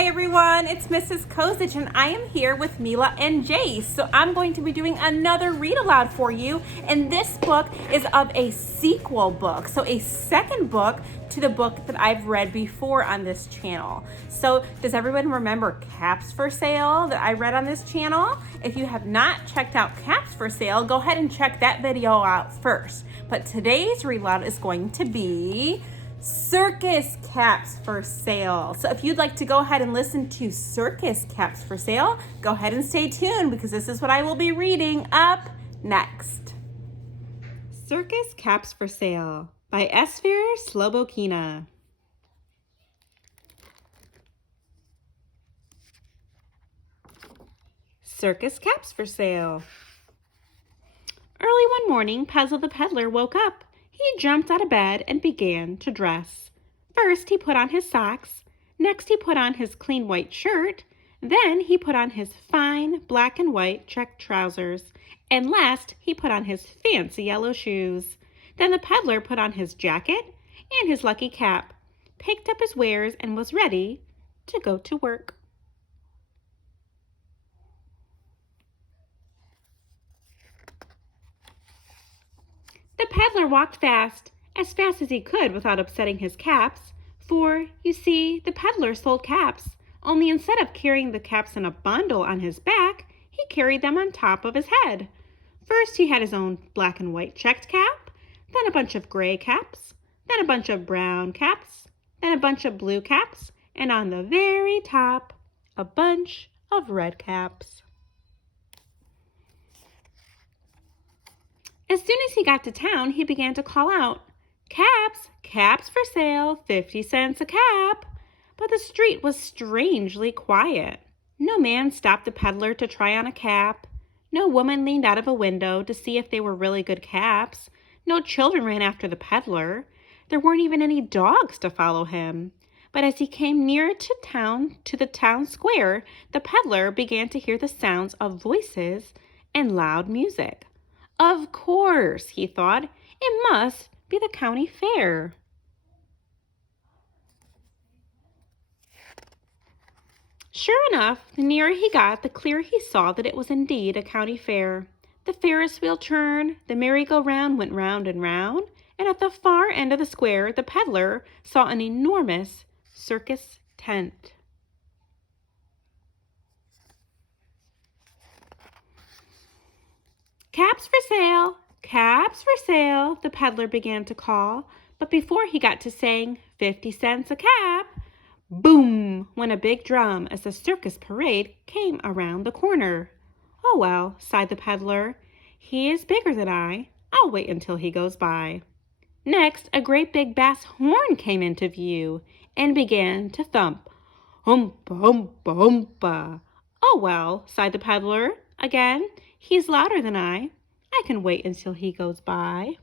Hi everyone, it's Mrs. Kozich and I am here with Mila and Jace. So I'm going to be doing another read aloud for you, and this book is of a sequel book. So a second book to the book that I've read before on this channel. So does everyone remember Caps for Sale that I read on this channel? If you have not checked out Caps for Sale, go ahead and check that video out first. But today's read aloud is going to be Circus Caps for Sale. So if you'd like to go ahead and listen to Circus Caps for Sale, go ahead and stay tuned because this is what I will be reading up next. Circus Caps for Sale by Esfir Slobokina. Circus Caps for Sale. Early one morning, Puzzle the peddler woke up. He jumped out of bed and began to dress. First, he put on his socks. Next, he put on his clean white shirt. Then, he put on his fine black and white checked trousers. And last, he put on his fancy yellow shoes. Then the peddler put on his jacket and his lucky cap, picked up his wares, and was ready to go to work. The peddler walked fast as he could without upsetting his caps, for, you see, the peddler sold caps, only instead of carrying the caps in a bundle on his back, he carried them on top of his head. First he had his own black and white checked cap, then a bunch of gray caps, then a bunch of brown caps, then a bunch of blue caps, and on the very top, a bunch of red caps. As soon as he got to town, he began to call out, "Caps, caps for sale, 50 cents a cap." But the street was strangely quiet. No man stopped the peddler to try on a cap. No woman leaned out of a window to see if they were really good caps. No children ran after the peddler. There weren't even any dogs to follow him. But as he came nearer to the town square, the peddler began to hear the sounds of voices and loud music. Of course, he thought, it must be the county fair. Sure enough, the nearer he got, the clearer he saw that it was indeed a county fair. The Ferris wheel turned, the merry-go-round went round and round, and at the far end of the square, the peddler saw an enormous circus tent. "Caps for sale, caps for sale," the peddler began to call, but before he got to saying 50 cents a cap, boom went a big drum as the circus parade came around the corner. "Oh well," sighed the peddler, "he is bigger than I. I'll wait until he goes by." Next, a great big bass horn came into view and began to thump. "Humpa, humpa, humpa." "Oh well," sighed the peddler again, "he's louder than I. I can wait until he goes by."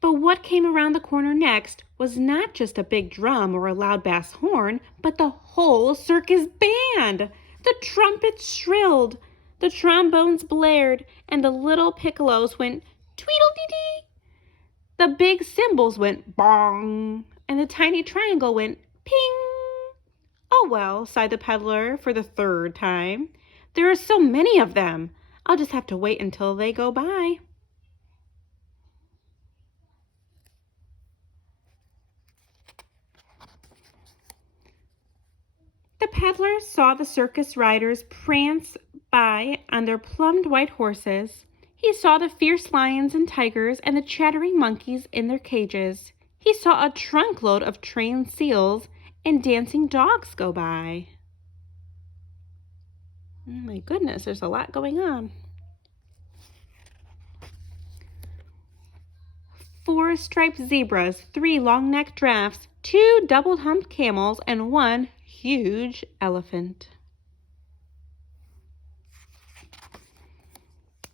But what came around the corner next was not just a big drum or a loud bass horn, but the whole circus band. The trumpets shrilled, the trombones blared, and the little piccolos went tweedle-dee-dee. The big cymbals went bong, and the tiny triangle went ping. "Oh well," sighed the peddler for the third time, "there are so many of them. I'll just have to wait until they go by." The peddler saw the circus riders prance by on their plumed white horses. He saw the fierce lions and tigers and the chattering monkeys in their cages. He saw a trunkload of trained seals and dancing dogs go by. Oh my goodness, there's a lot going on. 4 striped zebras, 3 long-necked giraffes, 2 double-humped camels, and 1 huge elephant.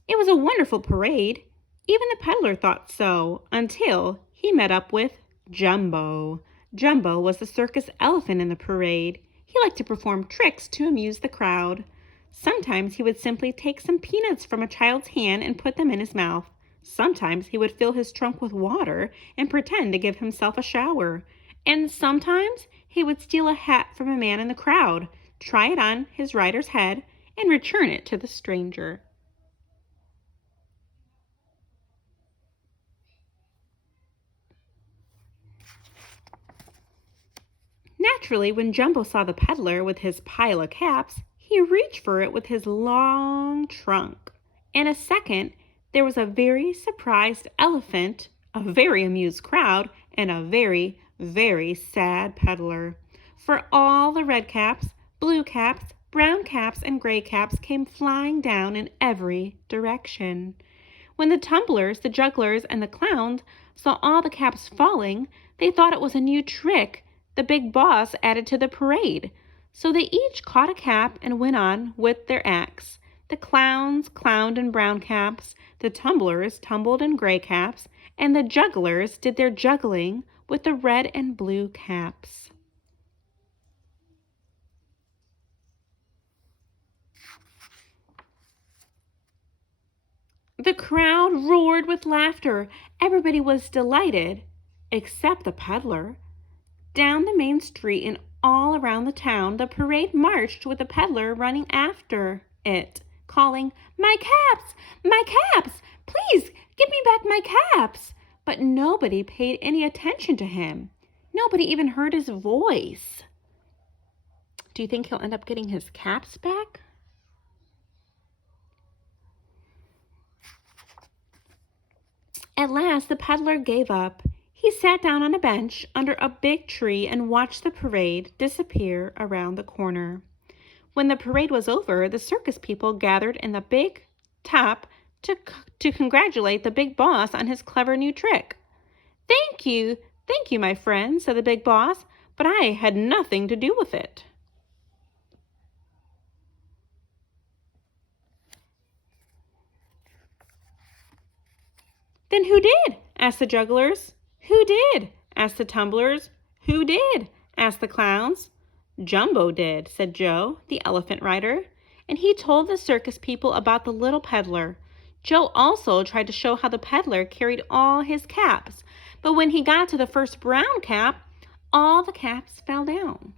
It was a wonderful parade. Even the peddler thought so, until he met up with Jumbo. Jumbo was the circus elephant in the parade. He liked to perform tricks to amuse the crowd. Sometimes he would simply take some peanuts from a child's hand and put them in his mouth. Sometimes he would fill his trunk with water and pretend to give himself a shower. And sometimes he would steal a hat from a man in the crowd, try it on his rider's head, and return it to the stranger. Naturally, when Jumbo saw the peddler with his pile of caps, he reached for it with his long trunk. In a second, there was a very surprised elephant, a very amused crowd, and a very, very sad peddler. For all the red caps, blue caps, brown caps, and gray caps came flying down in every direction. When the tumblers, the jugglers, and the clowns saw all the caps falling, they thought it was a new trick the big boss added to the parade. So they each caught a cap and went on with their acts. The clowns clowned in brown caps, the tumblers tumbled in gray caps, and the jugglers did their juggling with the red and blue caps. The crowd roared with laughter. Everybody was delighted, except the peddler. Down the main street and all around the town, the parade marched with the peddler running after it, calling, "My caps! My caps! Please give me back my caps!" But nobody paid any attention to him. Nobody even heard his voice. Do you think he'll end up getting his caps back? At last, the peddler gave up. He sat down on a bench under a big tree and watched the parade disappear around the corner. When the parade was over, the circus people gathered in the big top to congratulate the big boss on his clever new trick. Thank you, my friend," said the big boss, "but I had nothing to do with it." "Then who did?" asked the jugglers. "Who did?" asked the tumblers. "Who did?" asked the clowns. "Jumbo did," said Joe, the elephant rider, and he told the circus people about the little peddler. Joe also tried to show how the peddler carried all his caps, but when he got to the first brown cap, all the caps fell down.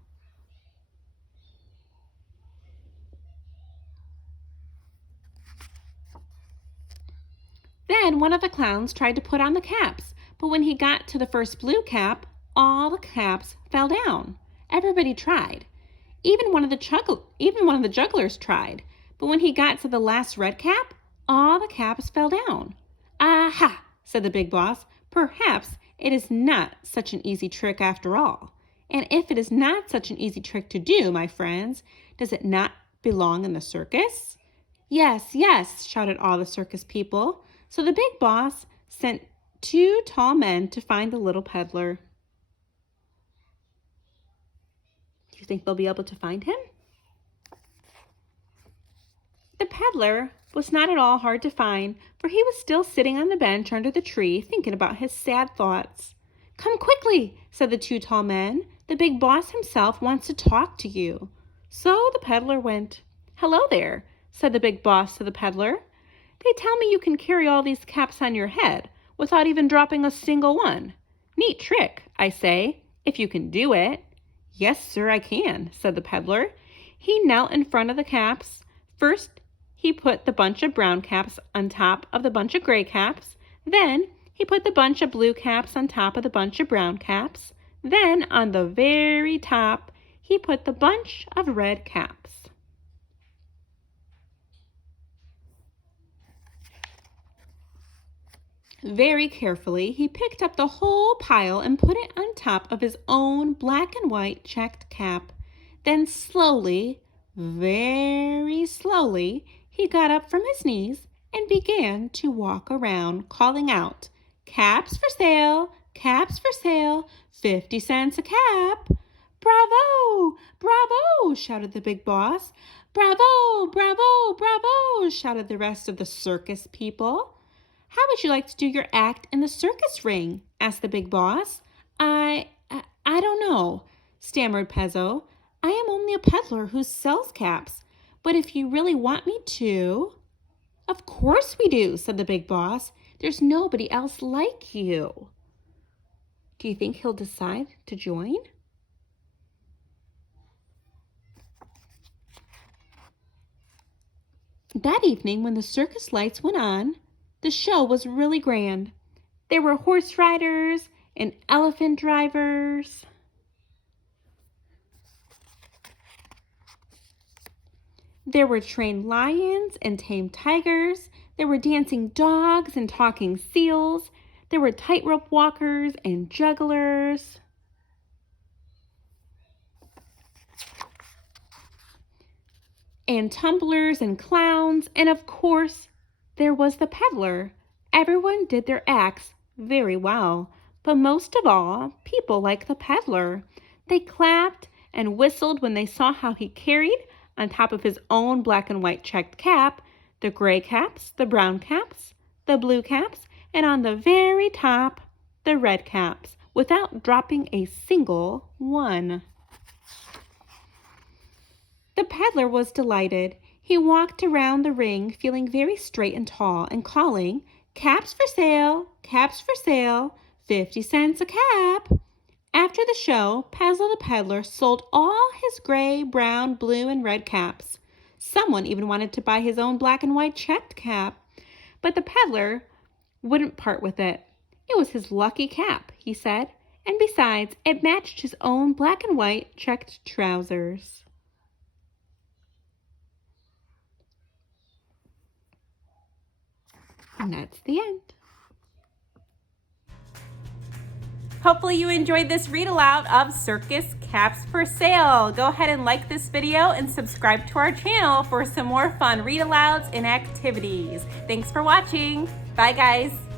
Then one of the clowns tried to put on the caps, but when he got to the first blue cap, all the caps fell down. Everybody tried. Even one of the jugglers tried, but when he got to the last red cap, all the caps fell down. "Aha," said the big boss, "perhaps it is not such an easy trick after all. And if it is not such an easy trick to do, my friends, does it not belong in the circus?" "Yes, yes," shouted all the circus people. So the big boss sent 2 tall men to find the little peddler. Do you think they'll be able to find him? The peddler was not at all hard to find, for he was still sitting on the bench under the tree, thinking about his sad thoughts. "Come quickly," said the 2 tall men. "The big boss himself wants to talk to you." So the peddler went. "Hello there," said the big boss to the peddler. "They tell me you can carry all these caps on your head without even dropping a single one. Neat trick, I say, if you can do it." "Yes, sir, I can," said the peddler. He knelt in front of the caps. First, he put the bunch of brown caps on top of the bunch of gray caps. Then, he put the bunch of blue caps on top of the bunch of brown caps. Then, on the very top, he put the bunch of red caps. Very carefully, he picked up the whole pile and put it on top of his own black and white checked cap. Then slowly, very slowly, he got up from his knees and began to walk around, calling out, "Caps for sale, caps for sale, 50 cents a cap." "Bravo, bravo," shouted the big boss. "Bravo, bravo, bravo," shouted the rest of the circus people. "How would you like to do your act in the circus ring?" asked the big boss. I don't know," stammered Pezzo. "I am only a peddler who sells caps, but if you really want me to—" "Of course we do," said the big boss. There's nobody else like you. Do you think he'll decide to join? That evening, when the circus lights went on, the show was really grand. There were horse riders and elephant drivers. There were trained lions and tamed tigers. There were dancing dogs and talking seals. There were tightrope walkers and jugglers. And tumblers and clowns, and of course, there was the peddler. Everyone did their acts very well, but most of all, people liked the peddler. They clapped and whistled when they saw how he carried, on top of his own black and white checked cap, the gray caps, the brown caps, the blue caps, and on the very top, the red caps, without dropping a single one. The peddler was delighted. He walked around the ring feeling very straight and tall and calling, "Caps for sale, 50 cents a cap." After the show, Pazzle the peddler sold all his gray, brown, blue, and red caps. Someone even wanted to buy his own black and white checked cap, but the peddler wouldn't part with it. It was his lucky cap, he said, and besides, it matched his own black and white checked trousers. And that's the end. Hopefully you enjoyed this read aloud of Circus Caps for Sale. Go ahead and like this video and subscribe to our channel for some more fun read alouds and activities. Thanks for watching. Bye guys.